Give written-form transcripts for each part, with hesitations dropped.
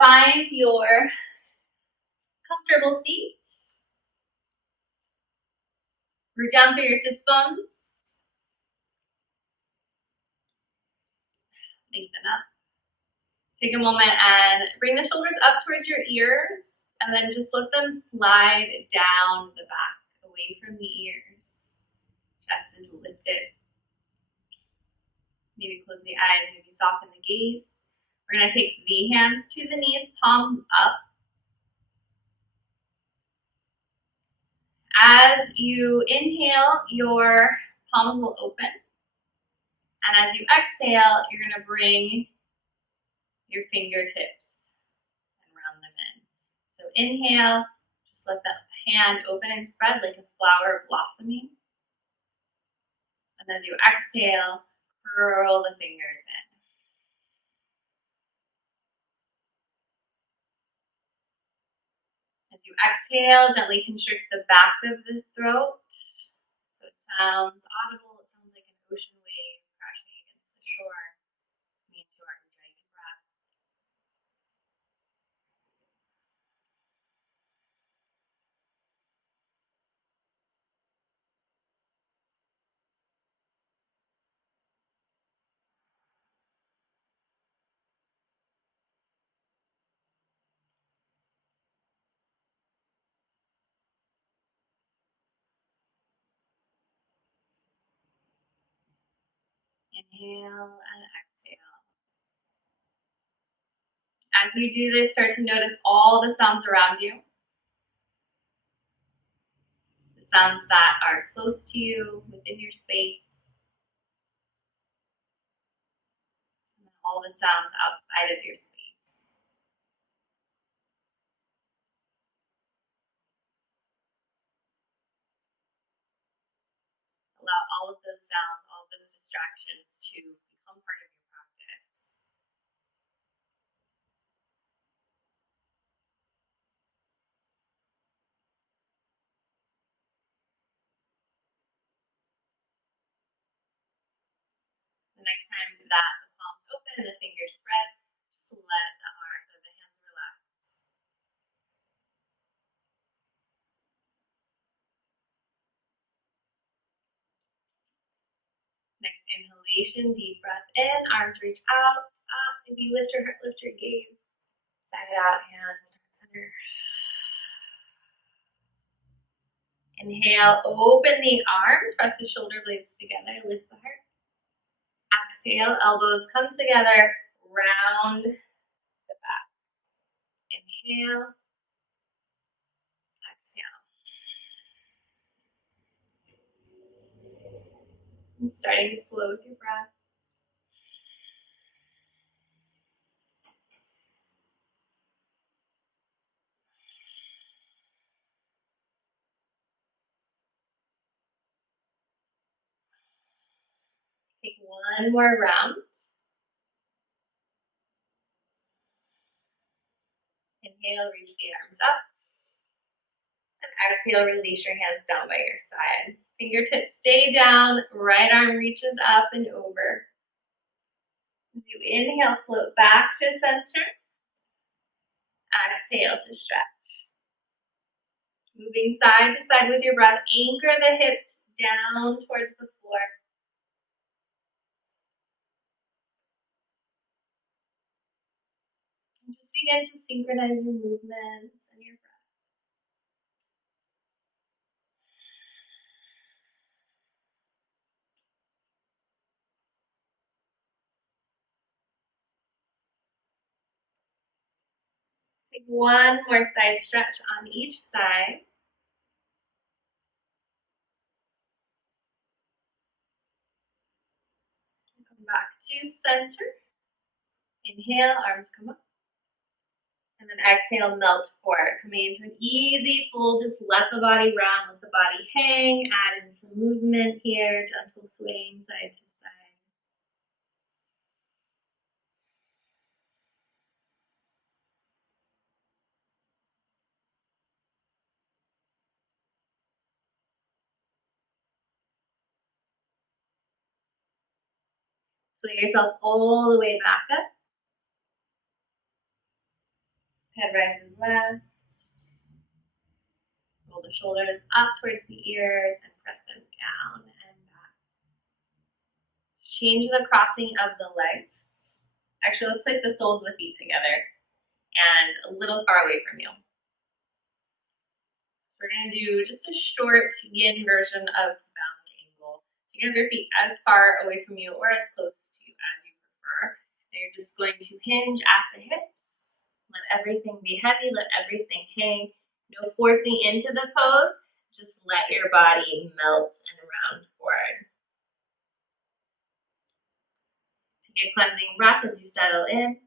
find your comfortable seat. Root down through your sits bones. Lengthen up. Take a moment and bring the shoulders up towards your ears, and then just let them slide down the back, away from the ears. Chest is lifted. Maybe close the eyes, maybe soften the gaze. We're going to take the hands to the knees, palms up. As you inhale, your palms will open. And as you exhale, you're going to bring your fingertips and round them in. So inhale, just let the hand open and spread like a flower blossoming. And as you exhale, curl the fingers in. As you exhale, gently constrict the back of the throat. So it sounds audible. It sounds like an ocean wave crashing against the shore. Into our dragon breath. Inhale and exhale. As you do this, start to notice all the sounds around you. The sounds that are close to you, within your space. And all the sounds outside of your space. Allow all of those sounds, all of those distractions to become part of your practice. The next time that the palms open and the fingers spread, just let the hands relax. Next inhalation, deep breath in, arms reach out, up. Maybe lift your heart, lift your gaze. Side out, hands down center. Inhale, open the arms, press the shoulder blades together, lift the heart. Exhale, elbows come together, round the back. Inhale, exhale. And starting to flow with your breath. Take one more round. Inhale, reach the arms up. And exhale, release your hands down by your side. Fingertips stay down, right arm reaches up and over. As you inhale, float back to center. Exhale to stretch. Moving side to side with your breath, anchor the hips down towards the floor. And just begin to synchronize your movements and your breath. Take one more side stretch on each side. Come back to center. Inhale, arms come up. And then exhale, melt forward. Coming into an easy fold, just let the body round, let the body hang. Add in some movement here, gentle swaying side to side. Swing yourself all the way back up. Head rises last. Roll the shoulders up towards the ears and press them down and back. Change the crossing of the legs. Actually, let's place the soles of the feet together and a little far away from you. So we're going to do just a short yin version of bound angle. So you can have your feet as far away from you or as close to you as you prefer. And you're just going to hinge at the hips. Let everything be heavy, let everything hang. No forcing into the pose, just let your body melt and round forward. Take a cleansing breath as you settle in.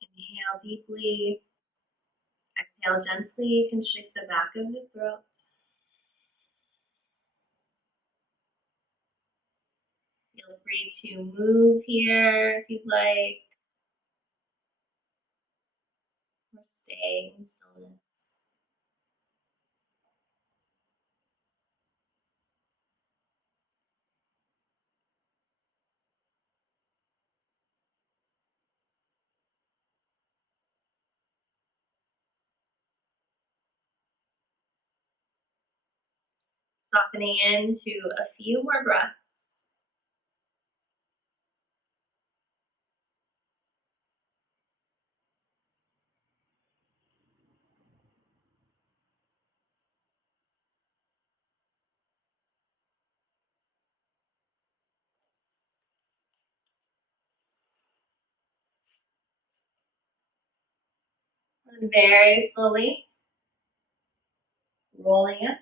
Inhale deeply. Exhale gently, constrict the back of the throat. Feel free to move here if you'd like, or stay in stillness. Softening into a few more breaths. And very slowly, rolling it.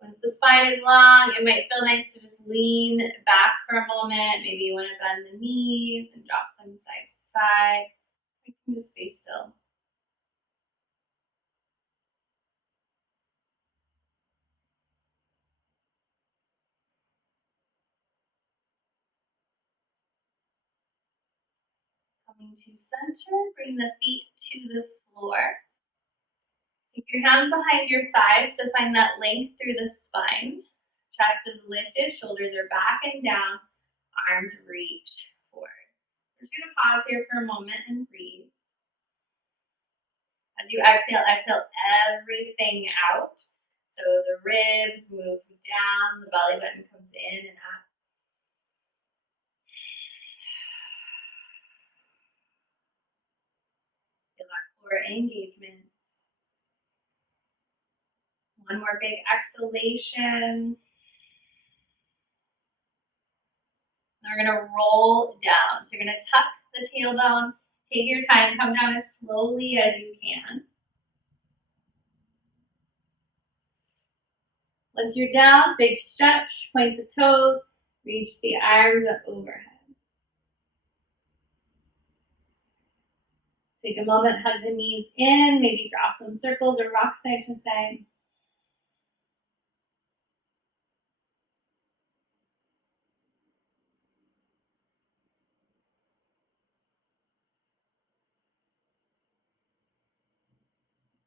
Once the spine is long, it might feel nice to just lean back for a moment. Maybe you want to bend the knees and drop them side to side. You can just stay still. Coming to center, bring the feet to the floor. Take your hands behind your thighs to find that length through the spine. Chest is lifted, shoulders are back and down, arms reach forward. We're just going to pause here for a moment and breathe. As you exhale, exhale everything out. So the ribs move down, the belly button comes in and up. Feel that core engagement. One more big exhalation. Now we're going to roll down. So you're going to tuck the tailbone. Take your time. Come down as slowly as you can. Once you're down, big stretch. Point the toes. Reach the arms up overhead. Take a moment, hug the knees in. Maybe draw some circles or rock side to side.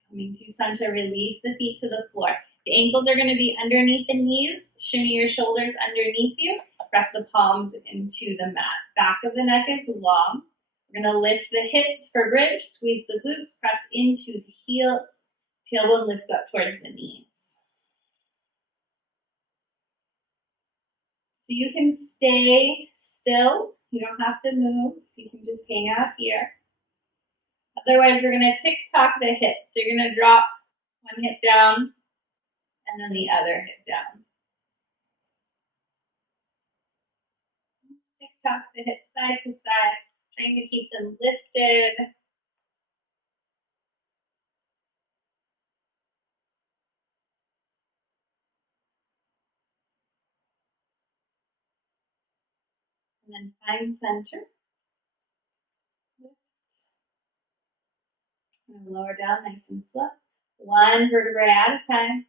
Coming to center, release the feet to the floor. The ankles are going to be underneath the knees. Shimmy your shoulders underneath you. Press the palms into the mat. Back of the neck is long. We're going to lift the hips for bridge. Squeeze the glutes. Press into the heels. Tailbone lifts up towards the knees. So you can stay still. You don't have to move. You can just hang out here. Otherwise, we're going to tick-tock the hips. So you're going to drop one hip down and then the other hip down. Just tick-tock the hips side to side, trying to keep them lifted. And then find center. Lift. And lower down nice and slow. One vertebrae at a time.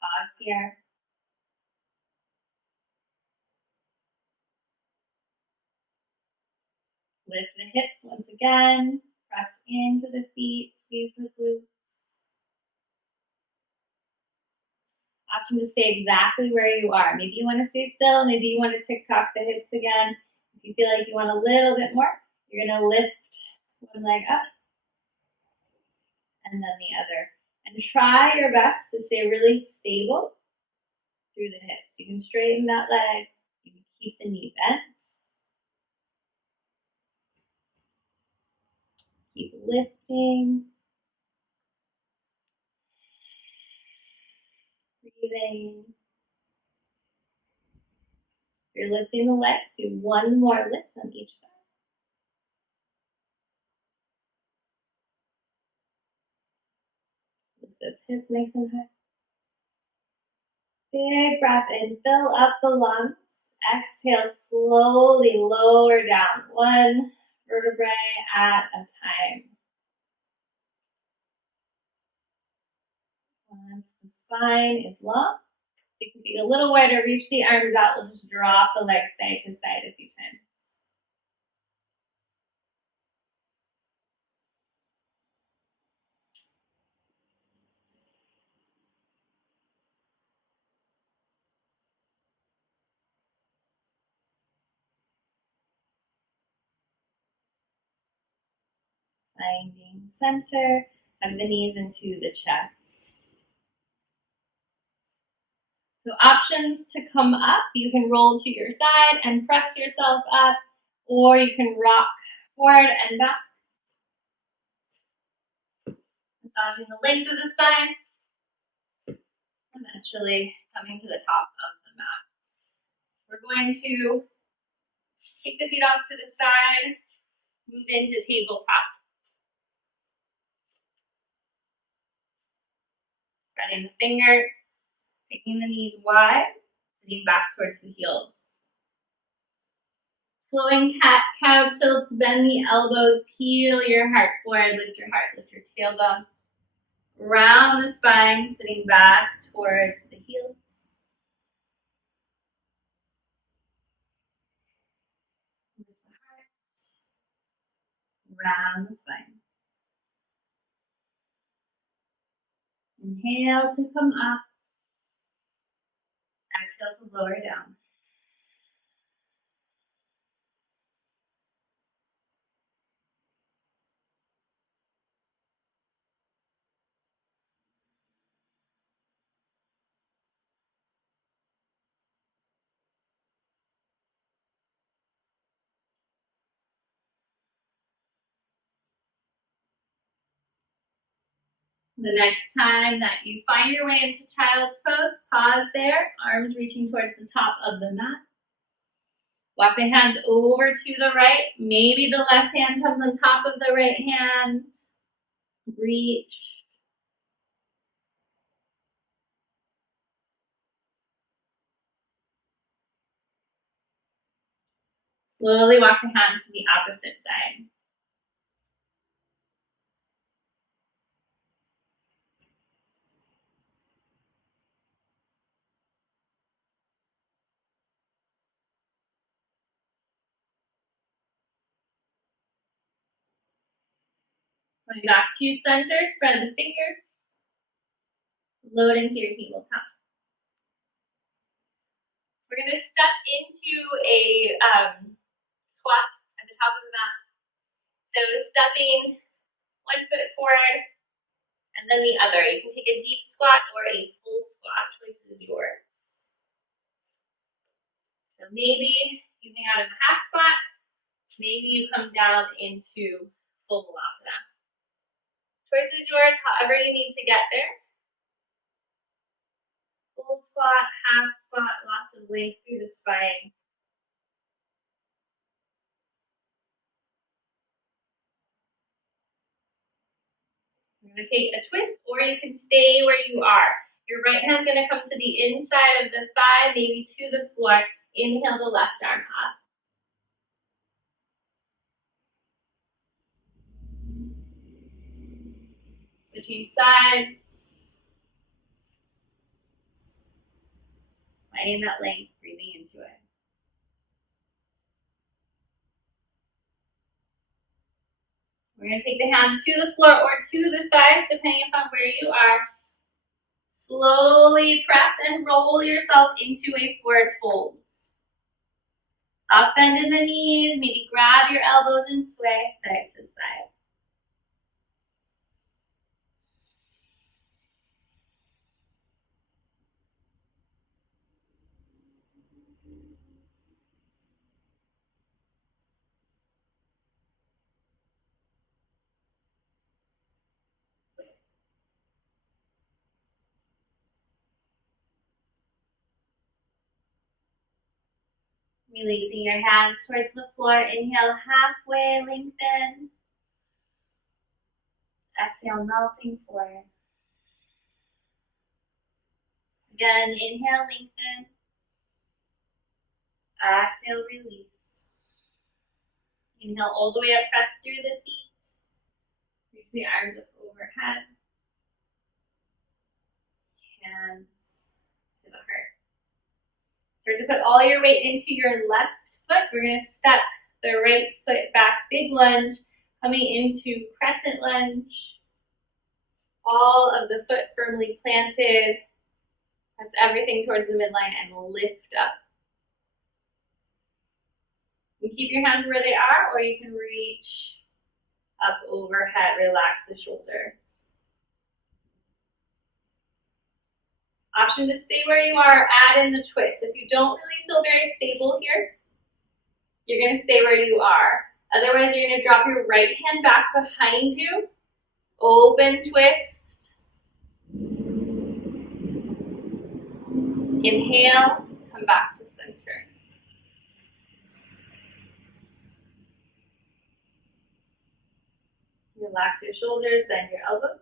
Pause here. Lift the hips once again. Press into the feet, squeeze the glutes. Option to stay exactly where you are. Maybe you want to stay still. Maybe you want to tick-tock the hips again. If you feel like you want a little bit more, you're going to lift one leg up and then the other. And try your best to stay really stable through the hips. You can straighten that leg. You can keep the knee bent. Keep lifting. Breathing. If you're lifting the leg, do one more lift on each side. Lift those hips nice and high. Big breath in, fill up the lungs. Exhale, slowly lower down, one vertebrae at a time. Once the spine is long, take the feet a little wider, reach the arms out. We'll just drop the legs side to side a few times. Finding center, hug the knees into the chest. So options to come up, you can roll to your side and press yourself up, or you can rock forward and back. Massaging the length of the spine, eventually coming to the top of the mat. So we're going to take the feet off to the side, move into tabletop. Spreading the fingers, taking the knees wide, sitting back towards the heels. Flowing cat-cow tilts, bend the elbows, peel your heart forward, lift your heart, lift your tailbone. Round the spine, sitting back towards the heels. Lift the heart. Round the spine. Inhale to come up. Exhale to lower down. The next time that you find your way into child's pose, pause there, arms reaching towards the top of the mat. Walk the hands over to the right. Maybe the left hand comes on top of the right hand. Reach. Slowly walk the hands to the opposite side. Going back to center, spread the fingers. Load into your tabletop. We're going to step into a squat at the top of the mat. So stepping one foot forward and then the other. You can take a deep squat or a full squat. Choice is yours. So maybe you hang out in a half squat. Maybe you come down into full Balasana. Choice is yours, however you need to get there. Full squat, half squat, lots of length through the spine. You're going to take a twist, or you can stay where you are. Your right hand's going to come to the inside of the thigh, maybe to the floor. Inhale the left arm up. Switching sides. Finding that length, breathing into it. We're going to take the hands to the floor or to the thighs, depending upon where you are. Slowly press and roll yourself into a forward fold. Soft bend in the knees, maybe grab your elbows and sway side to side. Releasing your hands towards the floor. Inhale, halfway lengthen. Exhale, melting forward. Again, inhale, lengthen. Exhale, release. Inhale all the way up, press through the feet. Reach the arms up overhead. Hands to the heart. Start to put all your weight into your left foot. We're going to step the right foot back, big lunge, coming into crescent lunge. All of the foot firmly planted. Press everything towards the midline and lift up. You can keep your hands where they are, or you can reach up overhead. Relax the shoulders. Option to stay where you are, add in the twist. If you don't really feel very stable here, you're going to stay where you are. Otherwise, you're going to drop your right hand back behind you. Open twist. Inhale, come back to center. Relax your shoulders, bend your elbows.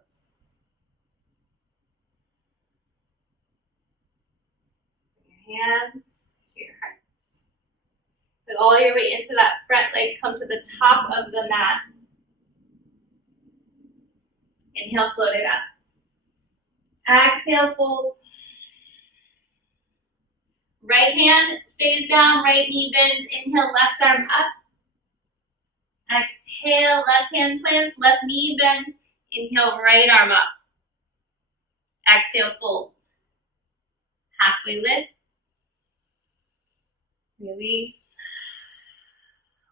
Hands to your heart. Put all your weight into that front leg. Come to the top of the mat. Inhale, float it up. Exhale, fold. Right hand stays down, right knee bends. Inhale, left arm up. Exhale, left hand plants, left knee bends. Inhale, right arm up. Exhale, fold. Halfway lift. Release.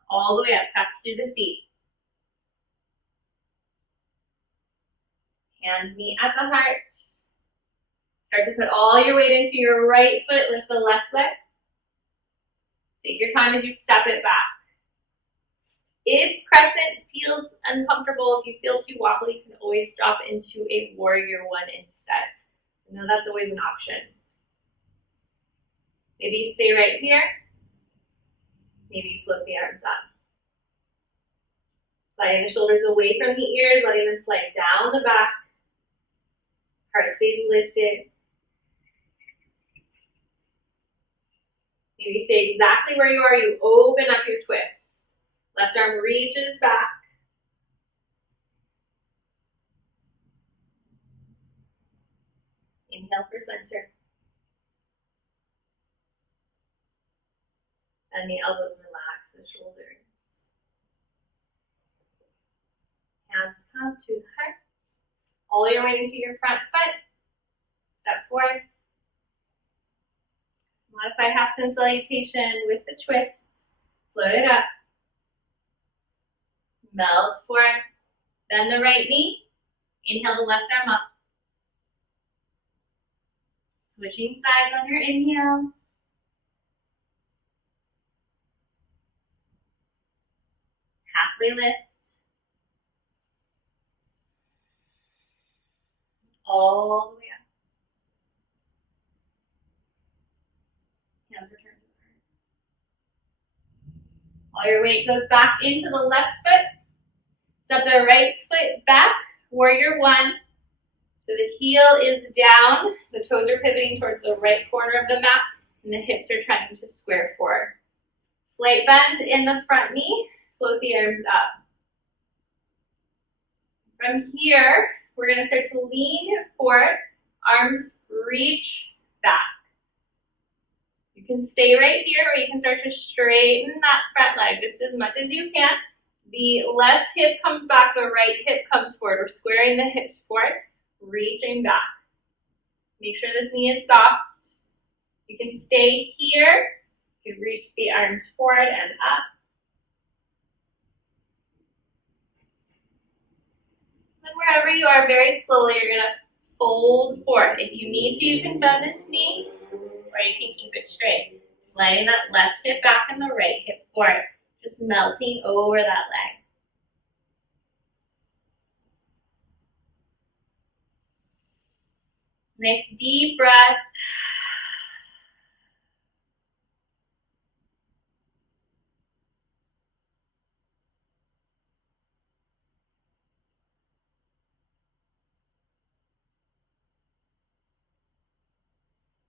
All the way up, press through the feet. Hands meet at the heart. Start to put all your weight into your right foot, lift the left leg. Take your time as you step it back. If crescent feels uncomfortable, if you feel too wobbly, you can always drop into a warrior one instead. I know that's always an option. Maybe you stay right here. Maybe you float the arms up. Sliding the shoulders away from the ears, letting them slide down the back. Heart stays lifted. Maybe you stay exactly where you are. You open up your twist. Left arm reaches back. Inhale for center. And the elbows, relax the shoulders. Hands come to the heart. All your weight into your front foot. Step forward. Modify half sun salutation with the twists. Float it up. Melt forward. Bend the right knee. Inhale the left arm up. Switching sides on your inhale. Halfway lift. All the way up. Hands return to the heart. All your weight goes back into the left foot. Step the right foot back, warrior one. So the heel is down, the toes are pivoting towards the right corner of the mat, and the hips are trying to square forward. Slight bend in the front knee, float the arms up. From here, we're going to start to lean forward, arms reach back. You can stay right here, or you can start to straighten that front leg just as much as you can. The left hip comes back, the right hip comes forward. We're squaring the hips forward, reaching back. Make sure this knee is soft. You can stay here. You can reach the arms forward and up. And wherever you are, very slowly, you're going to fold forward. If you need to, you can bend this knee, or you can keep it straight. Sliding that left hip back and the right hip forward. Just melting over that leg. Nice deep breath.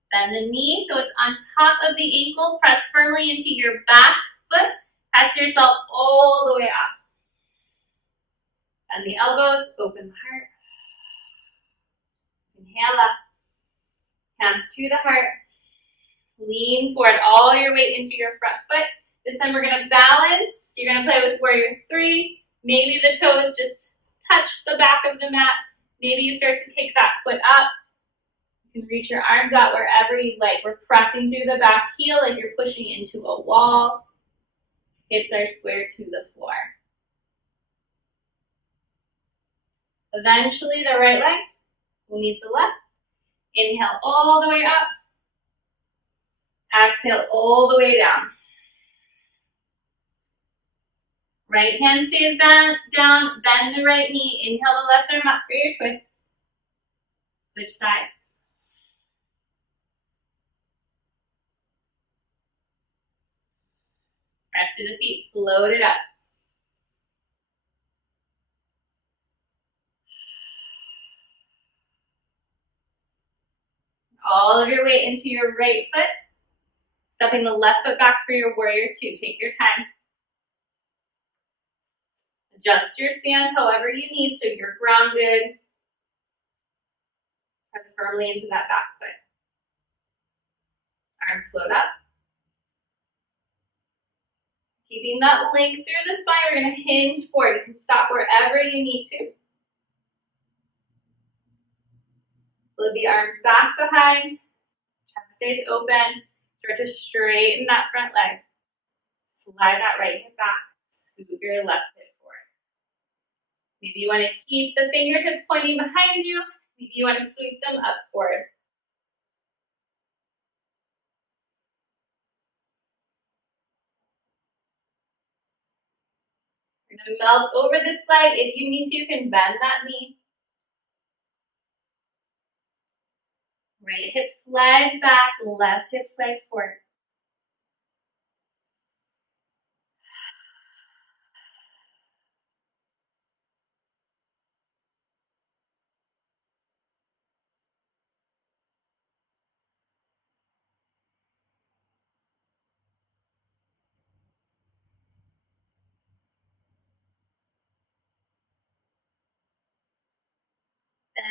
Bend the knee so it's on top of the ankle. Press firmly into your back foot. Press yourself all the way up. Bend the elbows, open the heart. Inhale up. Hands to the heart. Lean forward, all your weight into your front foot. This time we're going to balance. You're going to play with warrior three. Maybe the toes just touch the back of the mat. Maybe you start to kick that foot up. You can reach your arms out wherever you like. We're pressing through the back heel like you're pushing into a wall. Hips are square to the floor. Eventually, the right leg will meet the left. Inhale all the way up. Exhale all the way down. Right hand stays down. Bend the right knee. Inhale the left arm up for your twist. Switch sides. Press to the feet. Float it up. All of your weight into your right foot. Stepping the left foot back for your warrior two. Take your time. Adjust your stance however you need so you're grounded. Press firmly into that back foot. Arms float up. Keeping that length through the spine, we're going to hinge forward. You can stop wherever you need to. Load the arms back behind. Chest stays open. Start to straighten that front leg. Slide that right hip back. Scoot your left hip forward. Maybe you want to keep the fingertips pointing behind you. Maybe you want to sweep them up forward. You're going to melt over this leg. If you need to, you can bend that knee. Right hip slides back, left hip slides forward.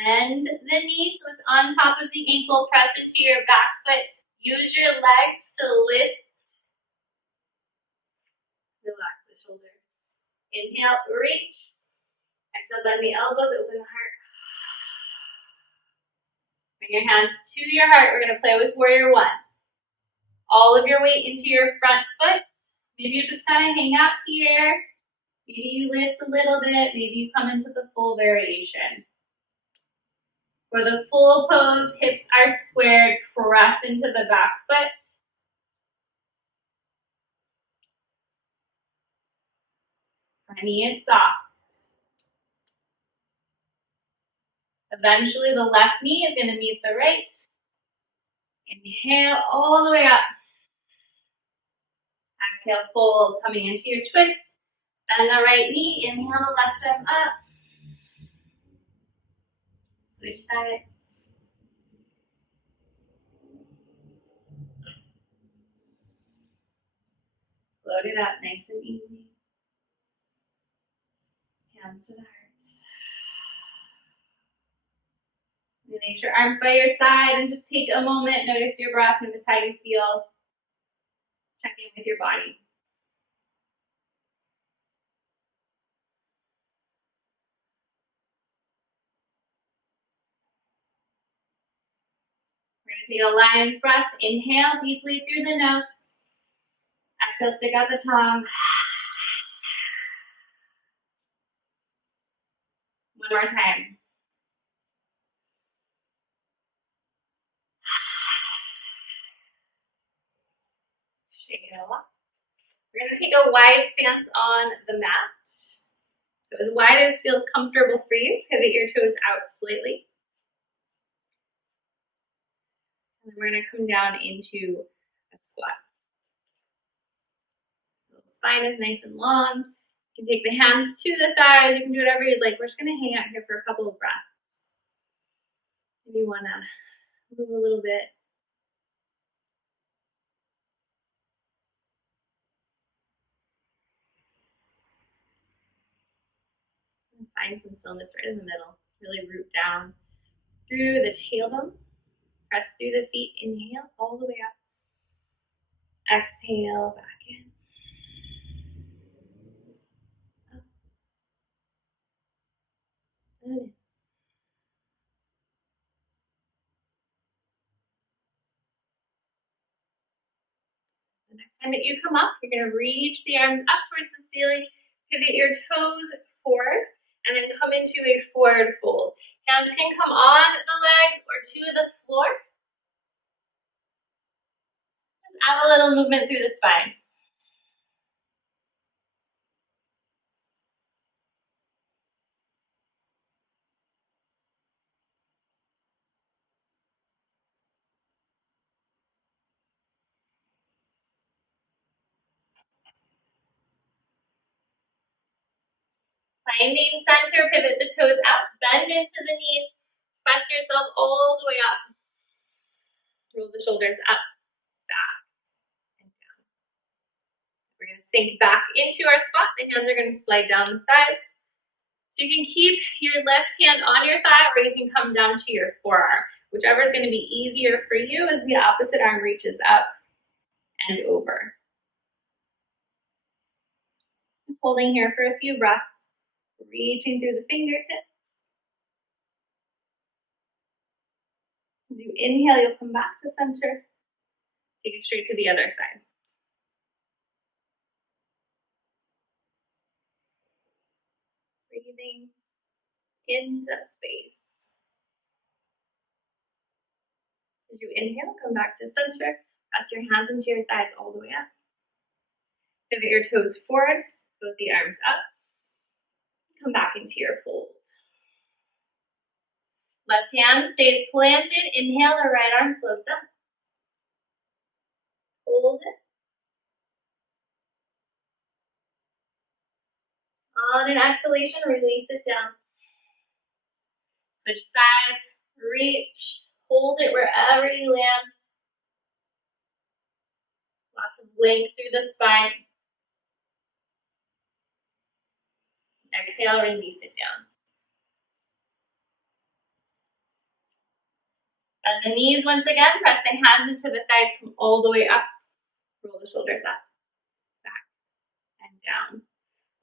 Bend the knee so it's on top of the ankle. Press into your back foot. Use your legs to lift. Relax the shoulders. Inhale, reach. Exhale, bend the elbows, open the heart. Bring your hands to your heart. We're going to play with warrior one. All of your weight into your front foot. Maybe you just kind of hang out here. Maybe you lift a little bit. Maybe you come into the full variation. For the full pose, hips are squared. Press into the back foot. Front knee is soft. Eventually, the left knee is going to meet the right. Inhale all the way up. Exhale, fold, coming into your twist. Bend the right knee. Inhale the left arm up. Switch sides. Load it up nice and easy. Hands to the heart. Release your arms by your side and just take a moment. Notice your breath. Notice how you feel. Check in with your body. Take a lion's breath. Inhale deeply through the nose. Exhale, stick out the tongue. One more time. Shake it all up. We're going to take a wide stance on the mat. So as wide as feels comfortable for you, pivot your toes out slightly. And then we're going to come down into a squat. So the spine is nice and long. You can take the hands to the thighs. You can do whatever you'd like. We're just going to hang out here for a couple of breaths. Maybe you want to move a little bit. Find some stillness right in the middle. Really root down through the tailbone. Press through the feet. Inhale all the way up. Exhale back in. Up. And in. The next time that you come up, you're going to reach the arms up towards the ceiling. Pivot your toes forward. And then come into a forward fold. Hands can come on the legs or to the floor. Just add a little movement through the spine. Finding center, pivot the toes out, bend into the knees, press yourself all the way up. Roll the shoulders up, back, and down. We're going to sink back into our squat. The hands are going to slide down the thighs. So you can keep your left hand on your thigh or you can come down to your forearm. Whichever is going to be easier for you as the opposite arm reaches up and over. Just holding here for a few breaths. Reaching through the fingertips. As you inhale, you'll come back to center. Take it straight to the other side. Breathing into that space. As you inhale, come back to center. Press your hands into your thighs all the way up. Pivot your toes forward, both the arms up. Come back into your fold. Left hand stays planted. Inhale, the right arm floats up. Hold it. On an exhalation, release it down. Switch sides, reach, hold it wherever you land. Lots of length through the spine. Exhale, release it down. Bend the knees once again. Press the hands into the thighs. Come all the way up. Roll the shoulders up, back, and down.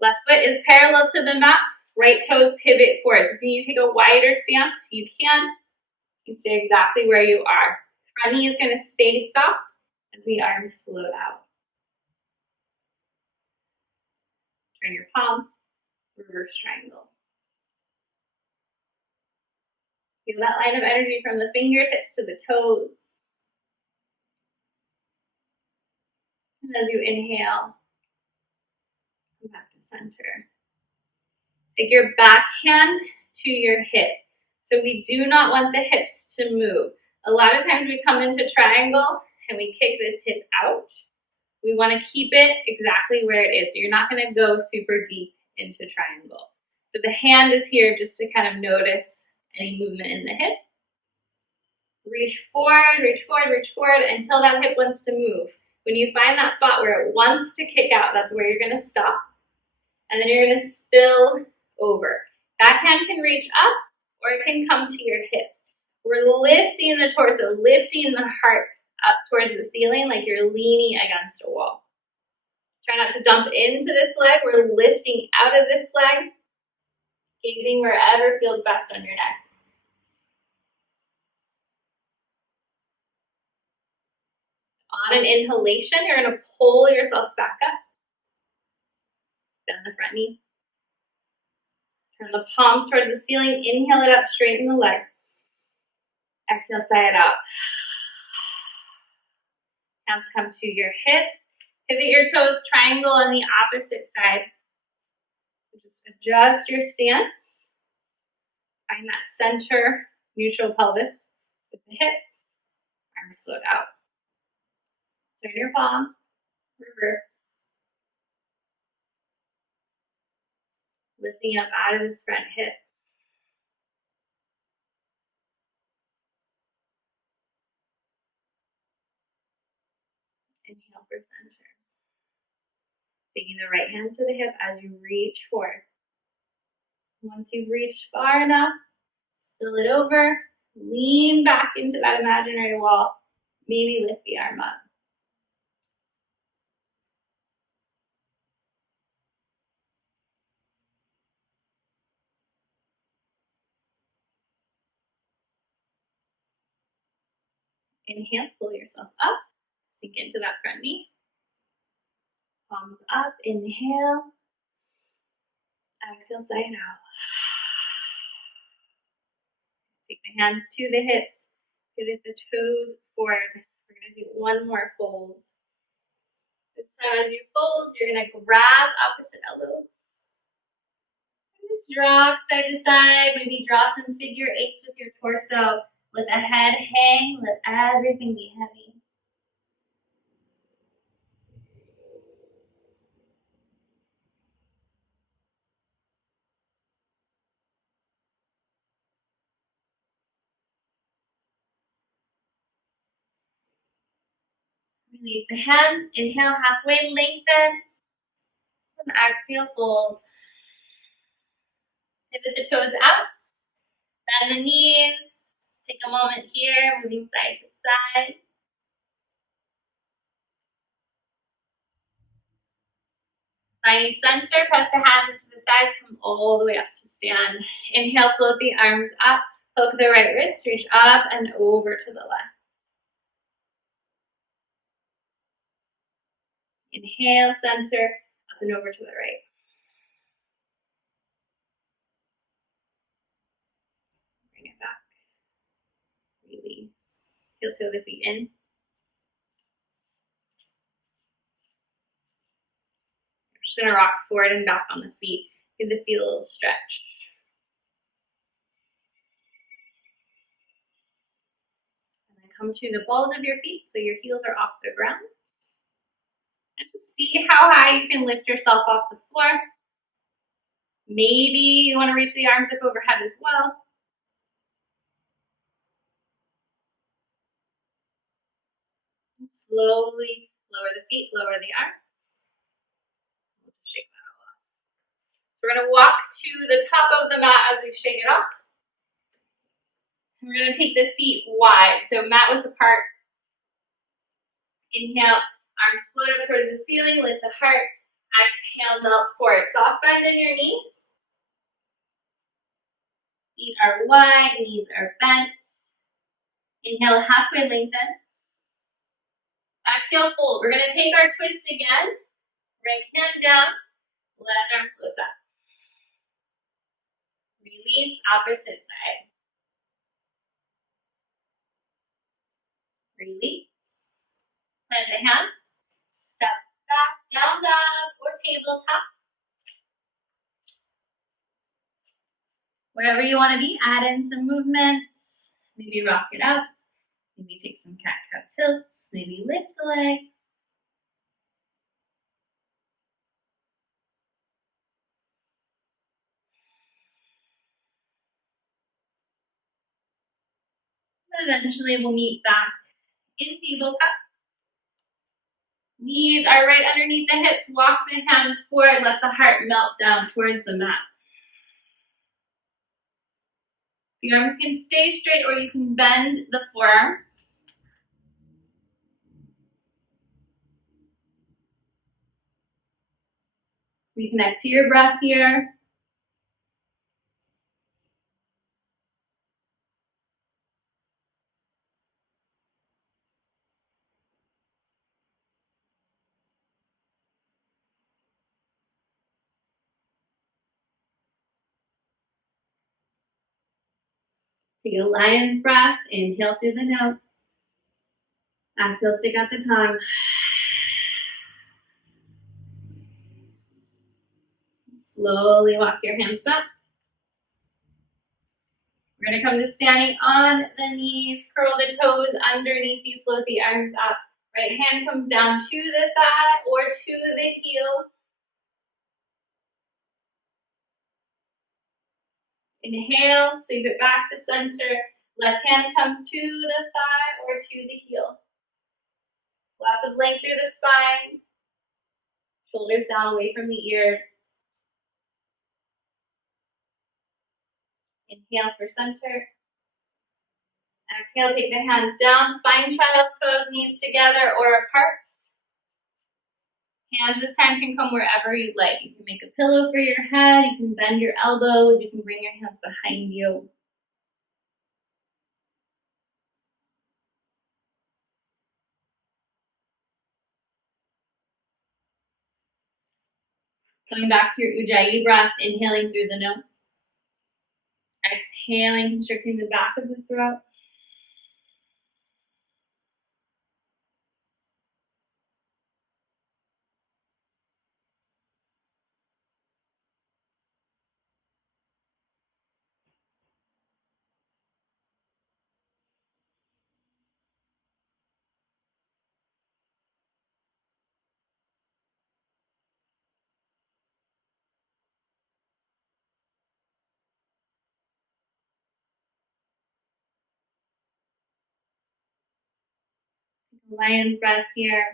Left foot is parallel to the mat. Right toes pivot forward. So if you need to take a wider stance, you can. You can stay exactly where you are. Front knee is going to stay soft as the arms float out. Turn your palm, reverse triangle. Feel that line of energy from the fingertips to the toes. And as you inhale, come back to center. Take your back hand to your hip. So we do not want the hips to move. A lot of times we come into triangle and we kick this hip out. We want to keep it exactly where it is. So you're not going to go super deep into triangle. So the hand is here just to kind of notice any movement in the hip. Reach forward, reach forward, reach forward until that hip wants to move. When you find that spot where it wants to kick out, that's where you're going to stop. And then you're going to spill over. Back hand can reach up or it can come to your hips. We're lifting the torso, lifting the heart up towards the ceiling like you're leaning against a wall. Try not to dump into this leg. We're lifting out of this leg, gazing wherever feels best on your neck. On an inhalation, you're going to pull yourself back up. Bend the front knee. Turn the palms towards the ceiling. Inhale it up, straighten the leg. Exhale, sigh it out. Hands come to your hips. Pivot your toes, triangle on the opposite side. So just adjust your stance. Find that center, neutral pelvis with the hips. Arms float out. Turn your palm, reverse. Lifting up out of this front hip. Inhale for center. Taking the right hand to the hip as you reach forward. Once you've reached far enough, spill it over. Lean back into that imaginary wall. Maybe lift the arm up. Inhale, pull yourself up. Sink into that front knee. Palms up, inhale. Exhale, sigh it out. Take the hands to the hips. Pivot the toes forward. We're going to do one more fold. This time as you fold, you're going to grab opposite elbows. And just rock side to side. Maybe draw some figure eights with your torso. Let the head hang. Let everything be heavy. Release the hands. Inhale, halfway lengthen. And exhale, fold. Pivot the toes out. Bend the knees. Take a moment here, moving side to side. Finding center, press the hands into the thighs, come all the way up to stand. Inhale, float the arms up. Hook the right wrist, reach up and over to the left. Inhale, center, up and over to the right. Bring it back. Release. Heel toe the feet in. We're just going to rock forward and back on the feet. Give the feet a little stretch. And then come to the balls of your feet so your heels are off the ground. And just see how high you can lift yourself off the floor. Maybe you want to reach the arms up overhead as well. And slowly lower the feet, lower the arms. We'll just shake that all off. So we're going to walk to the top of the mat as we shake it off. And we're going to take the feet wide. So mat width apart. Inhale, arms float up towards the ceiling, lift the heart. Exhale, melt forward. Soft bend in your knees. Feet are wide, knees are bent. Inhale, halfway lengthen. Exhale, fold. We're going to take our twist again. Right hand down, left arm floats up. Release, opposite side. Release. Plant the hands. Step back, down dog or tabletop. Wherever you want to be, add in some movement. Maybe rock it out. Maybe take some cat-cow tilts. Maybe lift the legs. And eventually we'll meet back in tabletop. Knees are right underneath the hips. Walk the hands forward. Let the heart melt down towards the mat. The arms can stay straight or you can bend the forearms. Reconnect to your breath here. Take a lion's breath. Inhale through the nose. Exhale, stick out the tongue. Slowly walk your hands back. We're going to come to standing on the knees. Curl the toes underneath you. Float the arms up. Right hand comes down to the thigh or to the heel. Inhale, sweep it back to center. Left hand comes to the thigh or to the heel. Lots of length through the spine. Shoulders down away from the ears. Inhale for center. Exhale, take the hands down. Find child's pose, knees together or apart. Hands this time can come wherever you'd like. You can make a pillow for your head. You can bend your elbows. You can bring your hands behind you. Coming back to your Ujjayi breath, inhaling through the nose. Exhaling, constricting the back of the throat. Lion's breath here.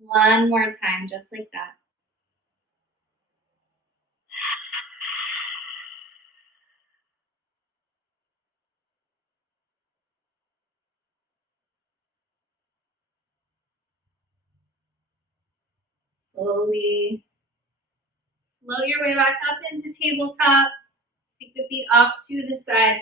One more time, just like that. Slowly flow your way back up into tabletop. Take the feet off to the side.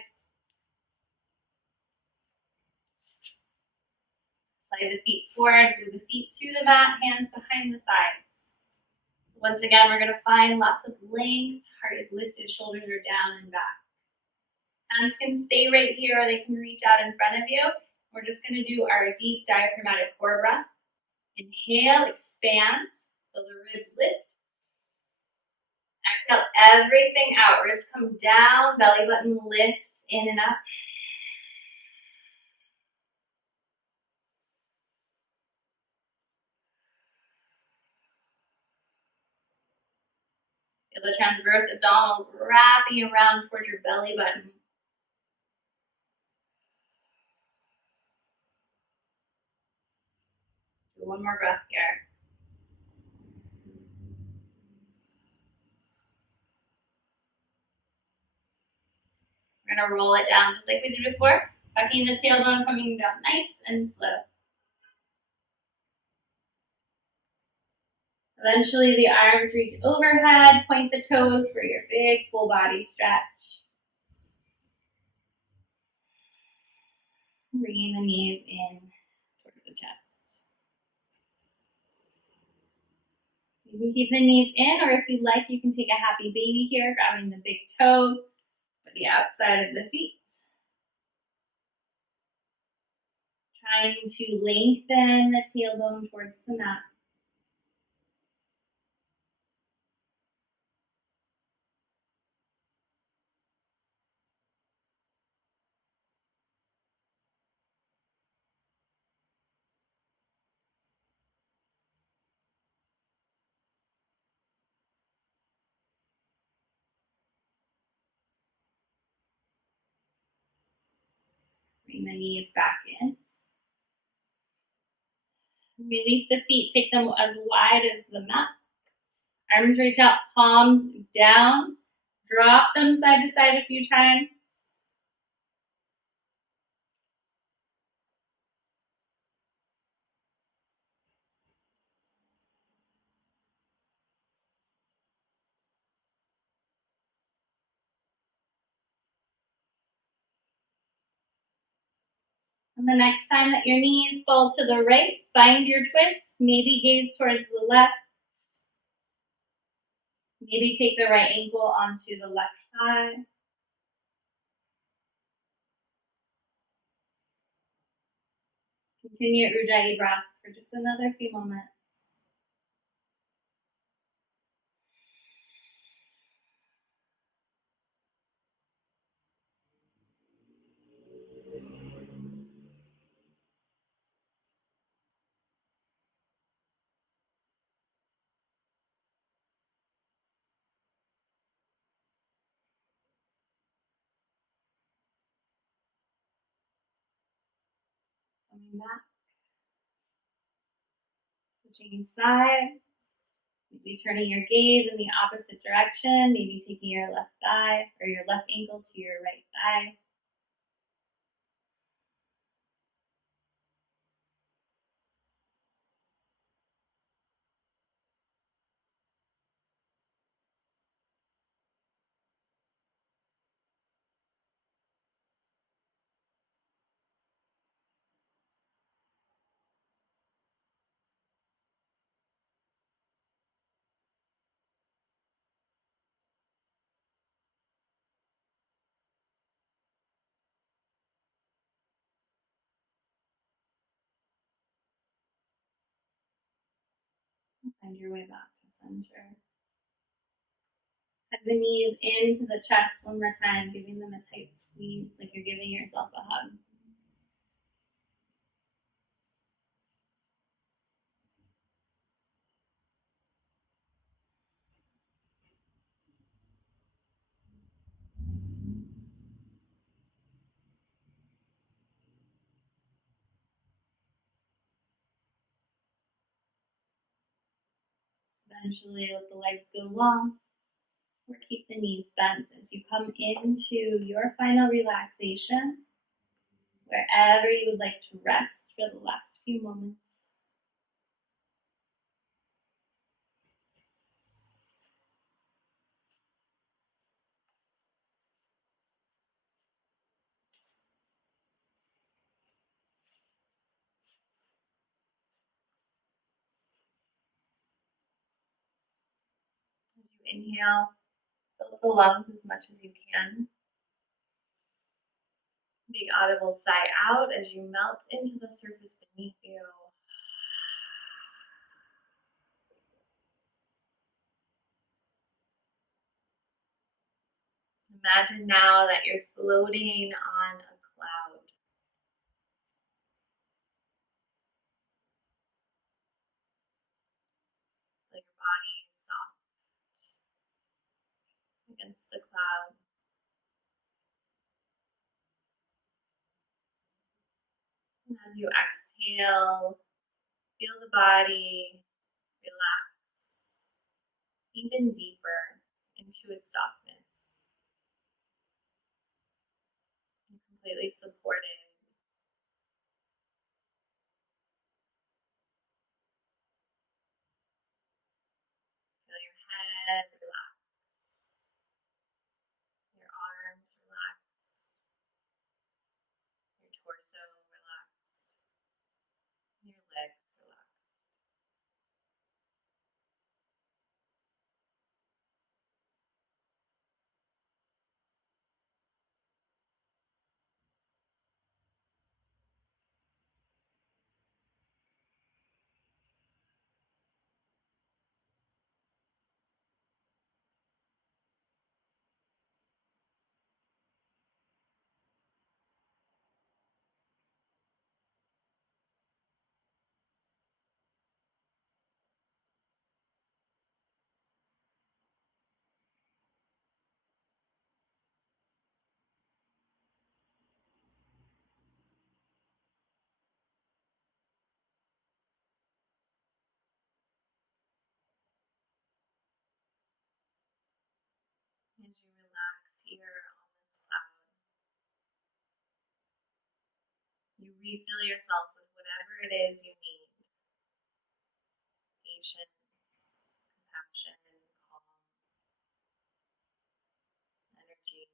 Slide the feet forward, move the feet to the mat, hands behind the thighs. Once again, we're going to find lots of length. Heart is lifted, shoulders are down and back. Hands can stay right here or they can reach out in front of you. We're just going to do our deep diaphragmatic core breath. Inhale, expand, feel the ribs lift. Exhale, everything out. Ribs come down, belly button lifts in and up. Feel the transverse abdominals wrapping around towards your belly button. Do one more breath here. We're going to roll it down just like we did before. Tucking the tailbone, coming down nice and slow. Eventually the arms reach overhead, point the toes for your big full body stretch. Bringing the knees in towards the chest. You can keep the knees in, or if you'd like, you can take a happy baby here, grabbing the big toe for the outside of the feet. Trying to lengthen the tailbone towards the mat. Bring the knees back in. Release the feet, take them as wide as the mat. Arms reach out, palms down. Drop them side to side a few times. And the next time that your knees fall to the right, find your twist. Maybe gaze towards the left. Maybe take the right ankle onto the left thigh. Continue your Ujjayi breath for just another few moments. Coming back. Switching sides. Maybe turning your gaze in the opposite direction. Maybe taking your left thigh or your left ankle to your right thigh. Find your way back to center. Hug the knees into the chest one more time, giving them a tight squeeze like you're giving yourself a hug. Eventually let the legs go long or keep the knees bent as you come into your final relaxation, wherever you would like to rest for the last few moments. As you inhale, fill the lungs as much as you can. Big audible sigh out as you melt into the surface beneath you. Imagine now that you're floating on a cloud. Let your body soft against the cloud. And as you exhale, feel the body relax even deeper into its softness. You're completely supported. Feel your head relax, your arms relax, your torso relaxed, your legs relaxed. As you relax here on this cloud, you refill yourself with whatever it is you need. Patience, compassion, calm, energy.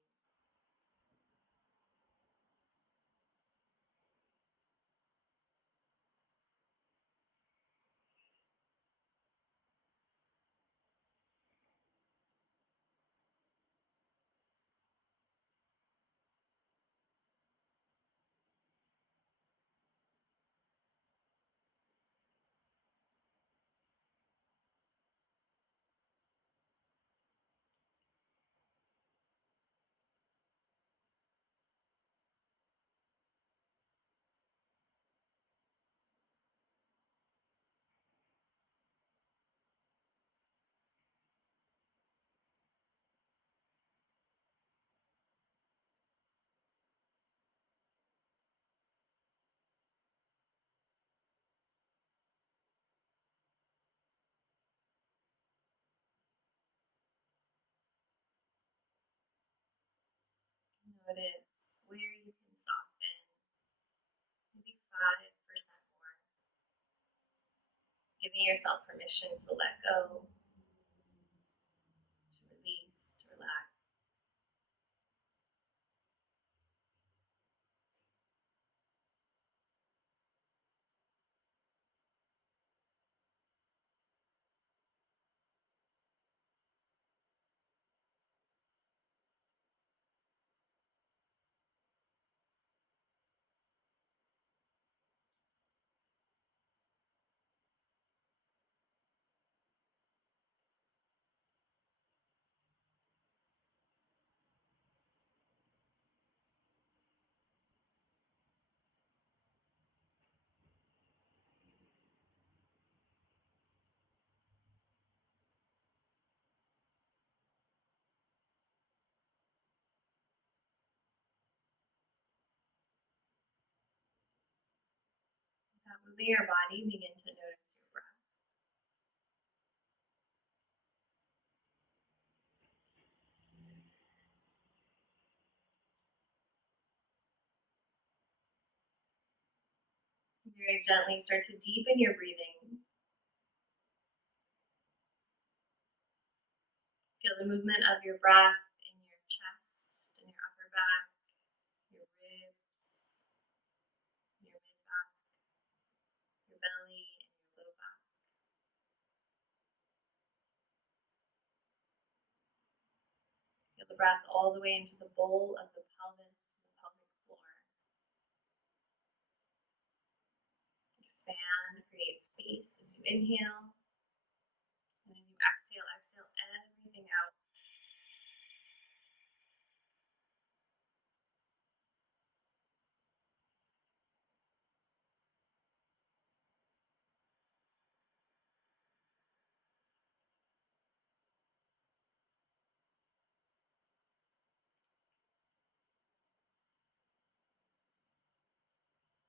Notice where you can soften, maybe 5% more. Giving yourself permission to let go, to release, to relax. Moving your body, begin to notice your breath. Very gently start to deepen your breathing. Feel the movement of your breath in your chest, in your upper back, your ribs, your mid back, your belly, and your low back. Feel the breath all the way into the bowl of the pelvis, the pelvic floor. Expand, create space as you inhale. And as you exhale, exhale everything out.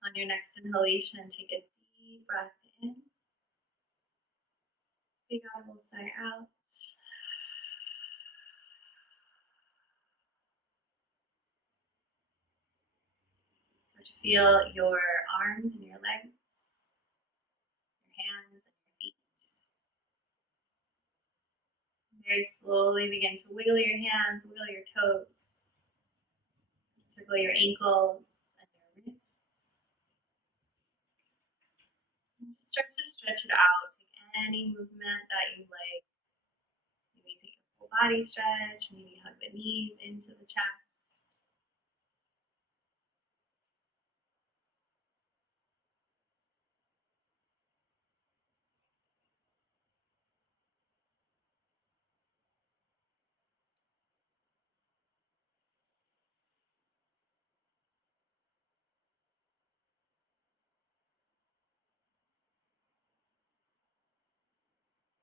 On your next inhalation, take a deep breath in. Big audible sigh out. Start to feel your arms and your legs, your hands and your feet. Very slowly begin to wiggle your hands, wiggle your toes, wiggle your ankles and your wrists. And just start to stretch it out. Take any movement that you like. Maybe take a full body stretch, maybe hug the knees into the chest.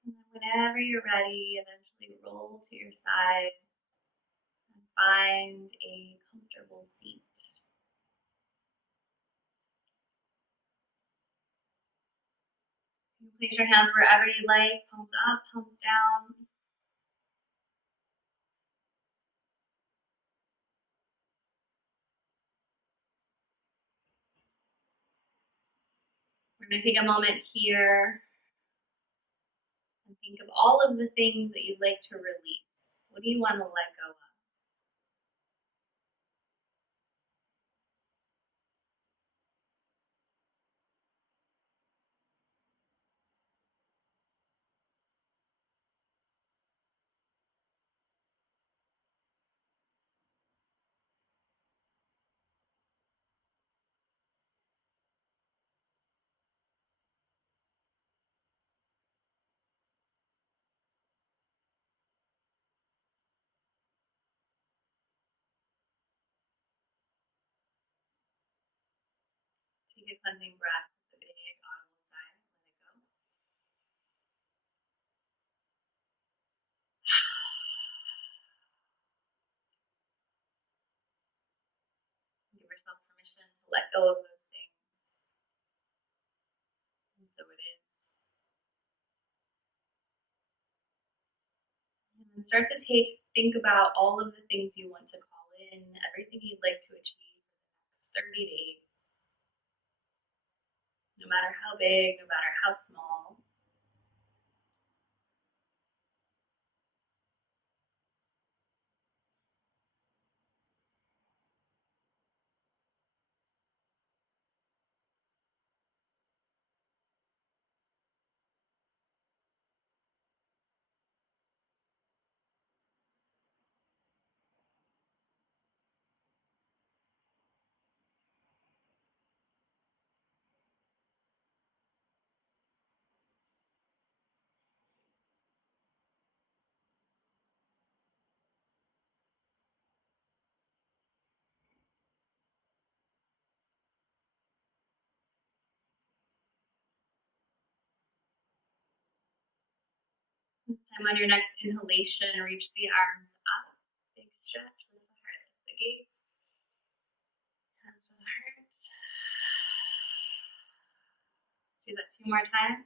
And then whenever you're ready, eventually roll to your side and find a comfortable seat. You can place your hands wherever you like, palms up, palms down. We're going to take a moment here and think of all of the things that you'd like to release. What do you want to let go of? Take a cleansing breath with a big audible sigh. Let it go. Give yourself permission to let go of those things. And so it is. And then start to think about all of the things you want to call in in everything you'd like to achieve for the next 30 days. No matter how big, no matter how small. This time on your next inhalation, reach the arms up. Big stretch, lift the heart, lift the gaze. Hands to the heart. Let's do that 2 more times.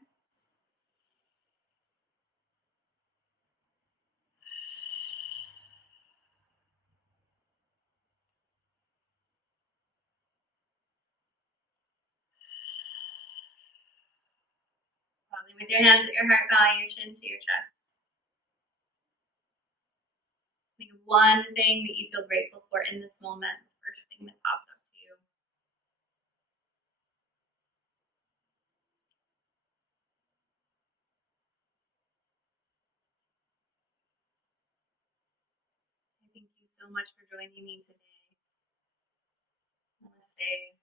Probably with your hands at your heart, bowing your chin to your chest. Think of one thing that you feel grateful for in this moment, the first thing that pops up to you. Thank you so much for joining me today. Namaste.